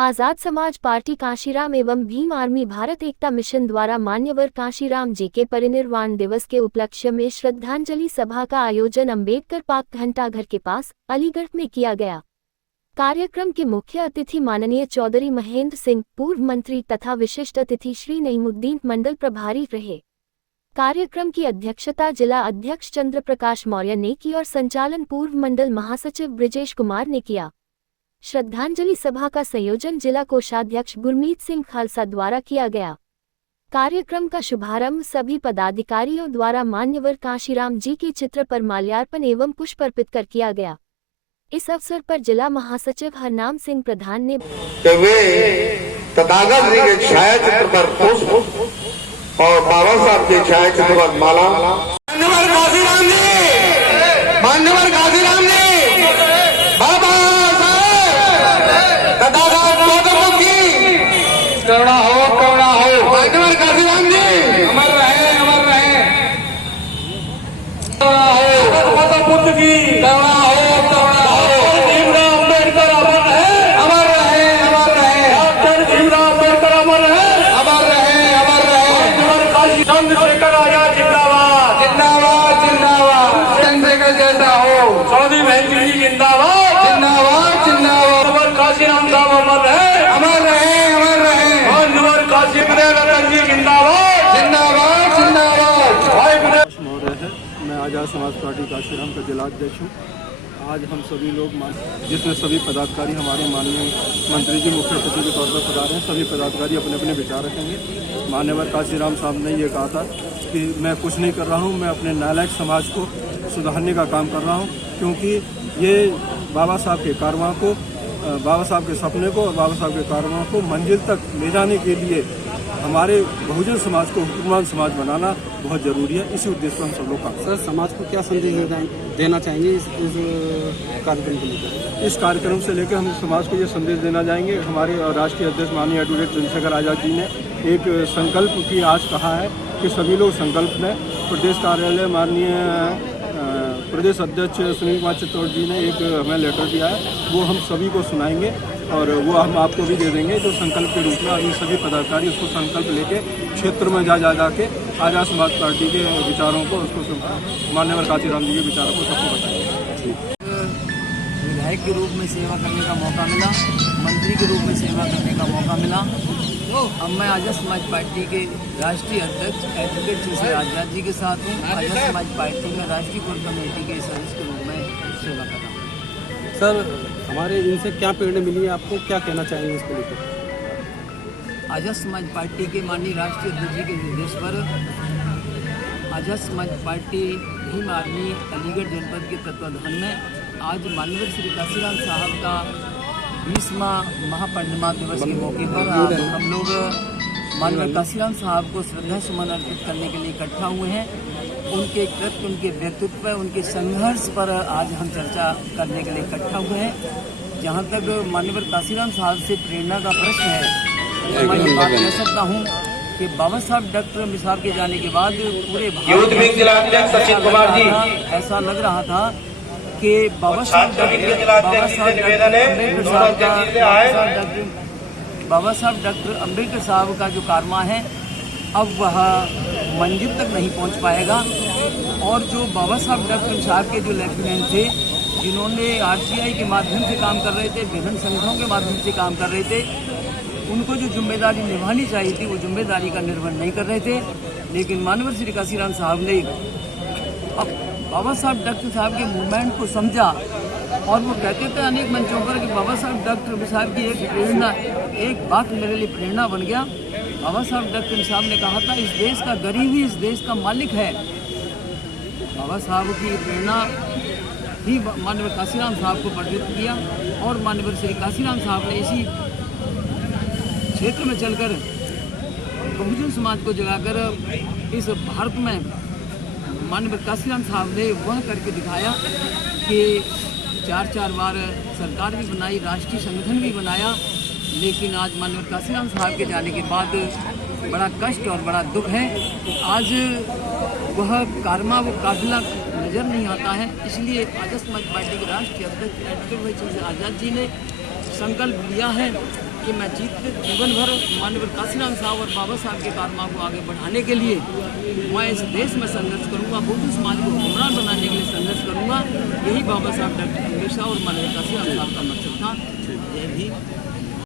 Azad Samaj party Kanshiram एवं Bhim army Bharat एकता mission द्वारा मान्यवर कांशीराम जी के परिनिर्वाण दिवस के उपलक्ष्य में श्रद्धांजलि सभा का आयोजन अंबेडकर पार्क घंटाघर के पास अलीगढ़ में किया गया। कार्यक्रम के मुख्य अतिथि माननीय चौधरी महेंद्र सिंह, पूर्व मंत्री तथा विशिष्ट अतिथि श्री नईमुद्दीन मंडल प्रभारी रहे। कार्यक्रम की अध्यक्षता जिला अध्यक्ष चंद्र प्रकाश मौर्य ने की और संचालन पूर्व मंडल महासचिव ब्रिजेश कुमार ने किया। श्रद्धांजलि सभा का संयोजन जिला कोषाध्यक्ष गुरमीत सिंह खालसा द्वारा किया गया। कार्यक्रम का शुभारंभ सभी पदाधिकारियों द्वारा मान्यवर कांशीराम जी के चित्र पर माल्यार्पण एवं पुष्प अर्पित कर किया गया। इस अवसर पर जिला महासचिव हरनाम सिंह प्रधान ने तथागत जी के छायाचित्र पर पुष्प और बाबा साहब के छायाचित्र पर माला। मान्यवर कांशीराम जी, मान्यवर कांशीराम जी, बाबा करुणा हो, करुणा हो। मान्यवर कांशीराम जी अमर रहे, अमर रहे। करुणा हो, माता पुत्र की करुणा हो, करुणा हो। भीमराव अम्बेडकर अमर रहे, अमर रहे, अमर रहे। डॉक्टर भीमराव अम्बेडकर अमर रहे, अमर रहे, अमर रहे। मान्यवर काशी चंद्रशेखर आजाद जिंदाबाद, जिंदाबाद, जिंदाबाद। चंद्रशेखर जैसा हो। चौधरी महेंद्र जी जिंदाबाद, जिंदाबाद, जिंदाबाद। मान्यवर कांशीराम साहब अमर रहे, अमर रहे, अमर रहे। मैं आजाद समाज पार्टी कांशीराम का जिला अध्यक्ष हूँ। आज हम सभी लोग जिसमें सभी पदाधिकारी हमारे माननीय मंत्री जी मुख्य सचिव के तौर पर पधारे हैं। सभी पदाधिकारी अपने अपने विचार रखेंगे। मान्यवर कांशीराम साहब ने ये कहा था कि मैं कुछ नहीं कर रहा हूँ, मैं अपने नालायक समाज को सुधारने का काम कर रहा हूँ, क्योंकि ये बाबा साहब के कारवां को, बाबा साहब के सपने को और बाबा साहब के कारवां को मंजिल तक ले जाने के लिए हमारे बहुजन समाज को हुक्मरान समाज बनाना बहुत जरूरी है। इसी उद्देश्य पर हम सब लोग काम। सर, समाज को क्या संदेश देना चाहेंगे इस कार्यक्रम को लेकर? इस कार्यक्रम से लेकर हम समाज को ये संदेश देना चाहेंगे। हमारे राष्ट्रीय अध्यक्ष माननीय एडवोकेट चंद्रशेखर आजाद जी ने एक संकल्प की आज कहा है कि सभी लोग संकल्प लें। प्रदेश कार्यालय माननीय प्रदेश अध्यक्ष सुनील कुमार चित्तौड़ जी ने एक हमें लेटर दिया है, वो हम सभी को सुनाएंगे और वो हम आपको भी दे देंगे, जो संकल्प के रूप में अभी सभी पदाधिकारी उसको संकल्प लेके क्षेत्र में जा के आजाद समाज पार्टी के विचारों को, उसको मान्यवर कांशीराम जी के विचारों को सबको बताएंगे। विधायक के रूप में सेवा करने का मौका मिला, मंत्री के रूप में सेवा करने का मौका मिला। अब मैं आजाद समाज पार्टी के राष्ट्रीय अध्यक्ष एडवोकेट चंद्रशेखर आजाद जी के साथ हूँ। आजाद समाज पार्टी में राष्ट्रीय कोर कमेटी के सदस्य के रूप में सेवा कर रहा हूँ। सर, हमारे इनसे क्या प्रेरणा मिली है, आपको क्या कहना चाहेंगे इसको लेकर? आजाद समाज पार्टी के माननीय राष्ट्रीय अध्यक्ष जी के निर्देश पर आजाद समाज पार्टी भीम आर्मी अलीगढ़ जनपद के तत्वाधान में आज मान्यवर श्री कांशीराम साहब का 20वां महापरिनिर्वाण दिवस के मौके पर आज हम लोग मान्यवर कांशीराम साहब को श्रद्धा सुमन अर्पित करने के लिए इकट्ठा हुए हैं। उनके कृत्य, उनके व्यक्तित्व, उनके संघर्ष पर आज हम चर्चा करने के लिए इकट्ठा हुए हैं। जहाँ तक मान्यवर कांशीराम साहब से प्रेरणा का प्रश्न है, मैं ये बात कह सकता हूँ कि बाबा साहब डॉक्टर साहब के जाने के बाद पूरे भारत ऐसा लग रहा था कि बाबा साहब डॉक्टर अम्बेडकर साहब का जो कारवां है अब वह मंजिल तक नहीं पहुंच पाएगा। और जो बाबा साहब डॉक्टर साहब के जो लेफ्टिनेंट थे, जिन्होंने RCI के माध्यम से काम कर रहे थे, विभिन्न संगठनों के माध्यम से काम कर रहे थे, उनको जो जिम्मेदारी निभानी चाहिए थी वो जिम्मेदारी का निर्वहन नहीं कर रहे थे। लेकिन मान्यवर श्री कांशीराम साहब ने अब बाबा साहब डॉक्टर साहब के मूवमेंट को समझा और वो कहते थे अनेक मंचों पर कि बाबा साहब डॉक्टर साहब की एक प्रेरणा, एक बात मेरे लिए प्रेरणा बन गया। बाबा साहब डॉक्टर साहब ने कहा था, इस देश का गरीब ही इस देश का मालिक है। बाबा साहब की प्रेरणा ही मान्यवर कांशीराम साहब को प्रज्वलित किया और मान्यवर श्री कांशीराम साहब ने इसी क्षेत्र में चलकर बहुजन समाज को जगाकर इस भारत में माननीय कांशीराम साहब ने वह करके दिखाया कि 4 बार सरकार भी बनाई, राष्ट्रीय संगठन भी बनाया, लेकिन आज माननीय कांशीराम साहब के जाने के बाद बड़ा कष्ट और बड़ा दुख है। आज वह कारवां, वो काफिला नज़र नहीं आता है। इसलिए आजाद समाज पार्टी के राष्ट्रीय अध्यक्ष एडवोकेट चंद्रशेखर आजाद जी ने संकल्प लिया है कि मैं जीवन भर माननीय काशीराम साहब और बाबा साहब के कारनामा को आगे बढ़ाने के लिए मैं इस देश में संघर्ष करूंगा, बौद्ध समाज को हुक्मरान बनाने के लिए संघर्ष करूंगा। यही बाबा साहब डॉक्टर अम्बेडकर और माननीय काशीराम साहब का मकसद था। जय भीम।